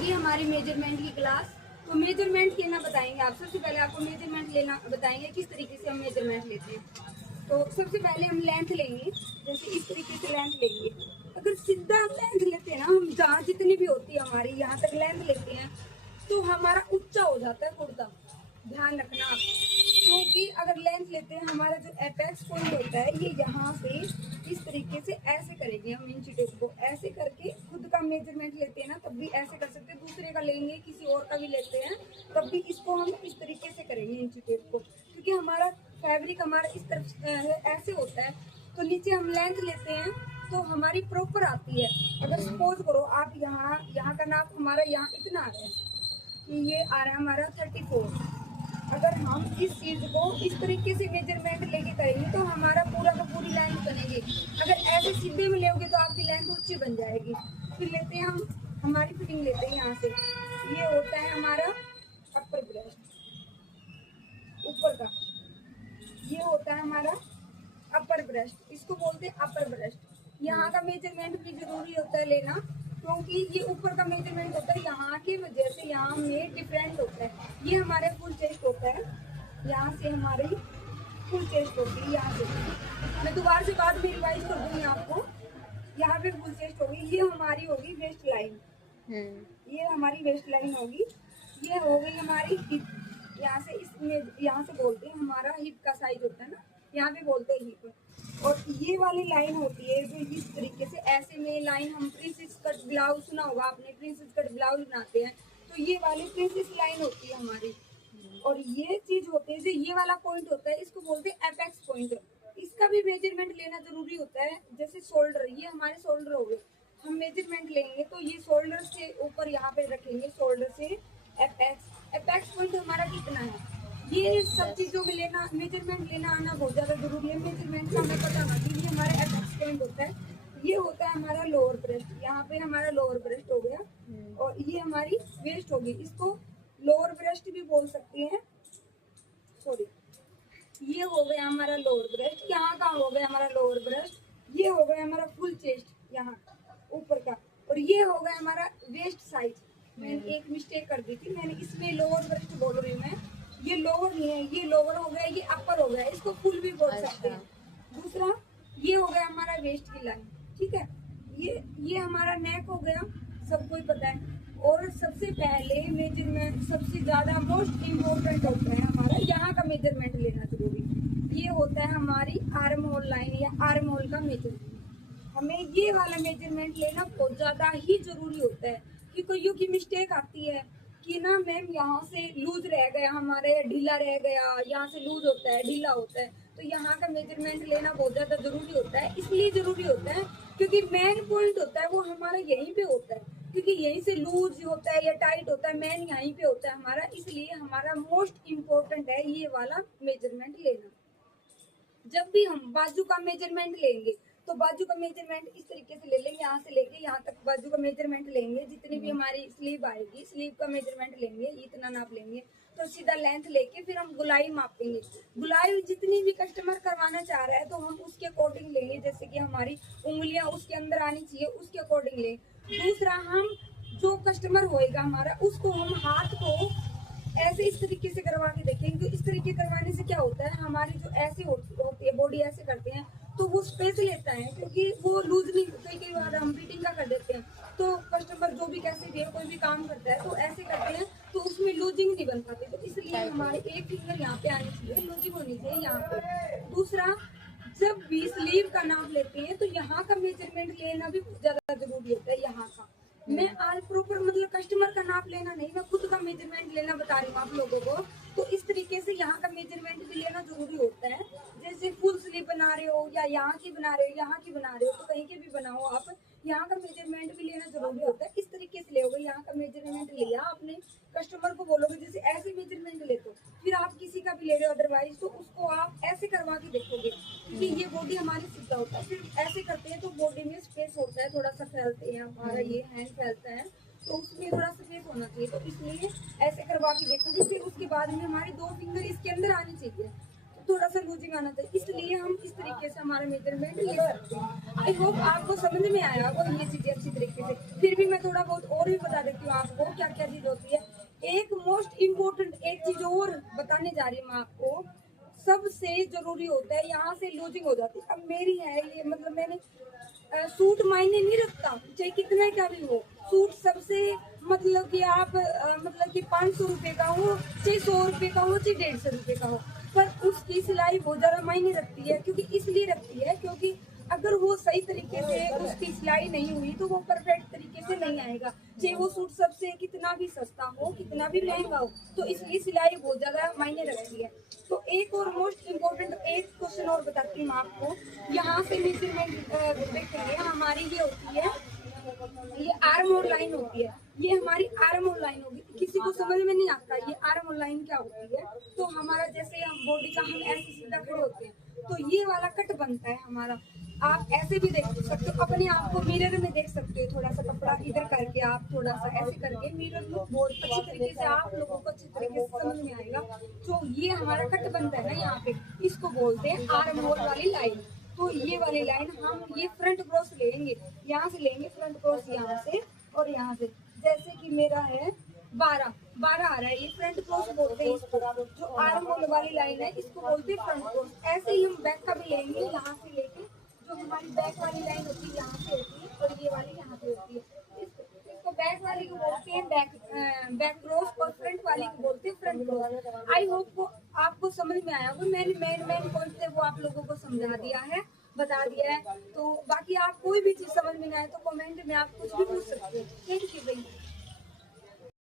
जाएगी हमारी मेजरमेंट की क्लास। तो मेजरमेंट लेना बताएंगे आप। सबसे पहले आपको मेजरमेंट लेना बताएंगे किस तरीके से हम मेजरमेंट लेते हैं। तो सबसे पहले हम लेंथ लेंगे, जैसे इस तरीके से लेंथ लेंगे। अगर सीधा लेंथ लेते हैं ना हम, जहाँ जितनी भी होती है हमारी यहाँ तक लेंथ लेते हैं, तो हमारा ऊंचा हो जाता है कुर्ता। ध्यान रखना आप, क्योंकि अगर लेंथ लेते हैं हमारा जो एपेक्स पॉइंट होता है ये यहाँ से इस तरीके से ऐसे करेंगे हम इंची टेप को, ऐसे करके खुद का मेजरमेंट लेते हैं ना तब भी ऐसे कर सकते हैं, दूसरे का लेंगे किसी और का भी लेते हैं तब भी इसको हम इस तरीके से करेंगे इंची टेप को, क्योंकि हमारा फैब्रिक हमारा इस तरफ ऐसे होता है। तो नीचे हम लेंथ लेते हैं तो हमारी प्रॉपर आती है। अगर सपोज करो आप यहाँ का नाप हमारा यहाँ इतना आ रहा है कि ये आ रहा है हमारा 34। अगर हम इस चीज को इस तरीके से मेजरमेंट लेके करेंगे तो हमारा पूरा का पूरी लाइन बनेगी। अगर ऐसे सीधे में लेोगे तो आपकी लाइन ऊंची बन जाएगी। फिर लेते हैं हम हमारी फिटिंग लेते हैं यहाँ से, ये होता है हमारा अपर ब्रेस्ट ऊपर का, ये होता है हमारा अपर ब्रेस्ट, इसको बोलते हैं अपर ब्रेस्ट। यहाँ का मेजरमेंट भी जरूरी होता है लेना, क्योंकि ये ऊपर का मेजरमेंट होता है, यहाँ की वजह से यहाँ में डिफरेंट होता है। ये हमारे फुल चेस्ट होता है, यहाँ से हमारी फुल चेस्ट होती है। यहाँ से मैं दोबारा से बात में रिवाइज कर दूंगी आपको। यहाँ पे फुल चेस्ट होगी, ये हमारी होगी वेस्ट लाइन, ये हमारी वेस्ट लाइन होगी। ये हो गई हमारी हिप, यहाँ से इसमें यहाँ से बोलते हैं हमारा हिप का साइज होता है ना, यहाँ पे बोलते हैं हिप। और ये वाली लाइन होती है जो इस तरीके से ऐसे में लाइन, हम प्रिंसेस कट ब्लाउज सुना होगा आपने, प्रिंसेस कट ब्लाउज बनाते हैं तो ये वाली प्रिंसेस लाइन होती है हमारी। और ये चीज होती है जो ये वाला पॉइंट होता है इसको बोलते हैं एपेक्स पॉइंट। इसका भी मेजरमेंट लेना जरूरी होता है। जैसे शोल्डर, ये हमारे शोल्डर हो गए, हम मेजरमेंट लेंगे तो ये शोल्डर से ऊपर यहाँ पे रखेंगे, शोल्डर से एपेक्स पॉइंट हमारा कितना है। ये सब चीजों में लेना मेजरमेंट लेना आना बहुत ज्यादा जरूरी है। मेजरमेंट का हमें पता होना चाहिए। ये हमारा एपेक्स पॉइंट होता है, ये होता है हमारा लोअर ब्रेस्ट, यहाँ पे हमारा लोअर ब्रेस्ट हो गया। और ये हमारी वेस्ट होगी, इसको लोअर ब्रेस्ट भी बोल सकते हैं, सॉरी। ये हो गया हमारा लोअर ब्रेस्ट, यहाँ का हो गया हमारा लोअर ब्रेस्ट, ये हो गया हमारा फुल चेस्ट यहाँ ऊपर का, और ये हो गया हमारा वेस्ट साइज। मैंने एक मिस्टेक कर दी थी, मैंने इसमें लोअर ब्रेस्ट बोल रही हूँ मैं, ये लोअर नहीं है, ये लोअर हो गया, ये अपर हो गया, इसको फुल भी बोल सकते हैं। दूसरा ये हो गया हमारा वेस्ट की लाइन, ठीक है। ये हमारा नेक हो गया, सबको ही पता है। और सबसे पहले मेजरमेंट सबसे ज्यादा मोस्ट इम्पोर्टेंट होता है हमारा यहाँ का मेजरमेंट लेना जरूरी। ये होता है हमारी आर्म होल लाइन या आर्म होल का मेजरमेंट। हमें ये वाला मेजरमेंट लेना बहुत ज्यादा ही जरूरी होता है, कि कोई की मिस्टेक आती है कि ना मैम यहाँ से लूज रह गया हमारे, या ढीला रह गया, यहाँ से लूज होता है ढीला होता है, तो यहाँ का मेजरमेंट लेना बहुत ज्यादा जरूरी होता है। इसलिए जरूरी होता है क्योंकि मेन पॉइंट होता है वो हमारा यहीं पे होता है, क्योंकि यहीं से लूज होता है या टाइट होता है, मेन यहीं पे होता है हमारा। इसलिए हमारा मोस्ट इम्पोर्टेंट है ये वाला मेजरमेंट लेना। जब भी हम बाजू का मेजरमेंट लेंगे तो बाजू का मेजरमेंट इस तरीके से ले लेंगे, यहाँ से लेके यहाँ तक बाजू का मेजरमेंट लेंगे। जितनी भी हमारी स्लीव आएगी, स्लीव का मेजरमेंट लेंगे, इतना नाप लेंगे, तो सीधा लेंथ लेके फिर हम गुलाई मापेंगे। गुलाई जितनी भी कस्टमर करवाना चाह रहा है तो हम उसके अकॉर्डिंग लेंगे, जैसे कि हमारी उंगलियां उसके अंदर आनी चाहिए उसके अकॉर्डिंग लेंगे। दूसरा, हम जो कस्टमर होएगा हमारा उसको हम हाथ को ऐसे इस तरीके से करवा के देखेंगे। इस तरीके करवाने से क्या होता है, हमारी जो ऐसी होती है बॉडी ऐसे करते हैं तो वो स्पेस लेता है, क्योंकि वो लूज नहीं, कई बार हम फिटिंग का कर देते हैं तो कस्टमर जो भी कैसे भी कोई भी काम करता है तो ऐसे करते हैं तो उसमें लूजिंग नहीं बन पाती। तो इसलिए हमारे एक फिंगर यहाँ पे आनी चाहिए, लूजिंग होनी चाहिए यहाँ पे। दूसरा, जब भी स्लीव का नाप लेते हैं तो यहाँ का मेजरमेंट लेना भी बहुत ज्यादा जरूरी होता है। यहाँ का मैं आज प्रॉपर मतलब कस्टमर का नाप लेना नहीं, मैं खुद का मेजरमेंट लेना बता रही हूँ आप लोगों को। तो इस तरीके से यहाँ का मेजरमेंट भी लेना जरूरी होता है। जैसे फुल स्लीव बना रहे हो या यहाँ की बना रहे हो, यहाँ की बना रहे हो, तो कहीं के भी बनाओ आप, यहाँ का मेजरमेंट भी लेना जरूरी होता है। इस तरीके से लेोगे, यहाँ का मेजरमेंट लिया आपने, कस्टमर को बोलोगे जैसे ऐसे मेजरमेंट ले दो, फिर आप किसी का भी ले रहे हो अदरवाइज तो उसको आप ऐसे करवा के देखोगे, क्योंकि ये बॉडी हमारी सीधा होता है। फिर ऐसे करते हैं तो बॉडी में स्पेस होता है, थोड़ा सा फैलते हैं, हमारा ये हैंड फैलता है तो उसमें थोड़ा स्पेस होना चाहिए। तो इसलिए ऐसे करवा के देखोगे, फिर उसके बाद में हमारी दो फिंगर इसके अंदर आनी चाहिए। थोड़ा सा लूजिंग आना चाहिए, इसलिए हम इस तरीके से हमारा मेजरमेंट ले सकते हैं। आई होप आपको समझ में आया होगा ये चीजें अच्छी तरीके से। फिर भी मैं थोड़ा बहुत और भी बता देती हूँ आपको क्या क्या चीज होती है। एक मोस्ट इम्पोर्टेंट एक चीज और बताने जा रही हूँ मैं आपको, सबसे जरूरी होता है, यहाँ से लूजिंग हो जाती है। अब मेरी है ये, मतलब मैंने सूट मायने नहीं रखता चाहे कितना का भी हो, सूट सबसे मतलब कि आप मतलब कि 500 रुपये का हो चाहे 100 रुपये का हो चाहे 150 रुपये का हो, पर उसकी सिलाई बहुत ज्यादा मायने रखती है। क्योंकि इसलिए रखती है क्योंकि अगर वो सही तरीके से उसकी सिलाई नहीं हुई तो वो परफेक्ट तरीके से नहीं आएगा, चाहे वो सूट सबसे कितना भी सस्ता हो कितना भी महंगा हो। तो इसलिए सिलाई बहुत ज्यादा मायने रखती है। तो एक और मोस्ट इम्पोर्टेंट एक क्वेश्चन और बताती हूँ आपको। यहाँ से मेजरमेंट देखेंगे हमारी ये होती है, ये आर्म और लाइन होती है, ये हमारी आर्म और लाइन होगी। किसी को समझ में नहीं आता ये आर्म और लाइन क्या होती है। तो हमारा जैसे हम बॉडी का हम ऐसे सीधा खड़े होते हैं तो ये वाला कट बनता है हमारा। आप ऐसे भी देख सकते हो, अपने आप को मिरर में देख सकते हो, थोड़ा सा कपड़ा इधर करके आप थोड़ा सा ऐसे करके मिरर में बहुत अच्छी तरीके से आप लोगों को अच्छी तरीके से समझ में आएगा। तो ये हमारा कट बनता है ना यहाँ पे, इसको बोलते हैं आर्म होल वाली लाइन। तो ये वाली लाइन हम ये फ्रंट क्रॉस लेंगे, यहाँ से लेंगे फ्रंट क्रॉस यहाँ से और यहाँ से। जैसे कि मेरा है 12 आ रहा है, ये फ्रंट क्रॉस बोलते हैं इसको। जो आर्म होल वाली लाइन है इसको बोलते हैं फ्रंट क्रॉस। ऐसे ही हम बैक का भी लेंगे, यहाँ से लेके जो हमारी बैक वाली लाइन होती है यहाँ से होती है और ये वाली यहाँ से होती है। इसको बैक वाली को बोलते हैं बैक क्रॉस और फ्रंट वाली को बोलते हैं फ्रंट क्रॉस। आई होप वो आपको समझ में आया होगा। मैंने मेन पॉइंट थे वो आप लोगों को समझा दिया है, बता दिया है। तो बाकी आप कोई भी चीज समझ में ना आए तो कमेंट में आप कुछ भी पूछ सकते हो। थैंक यू भाई।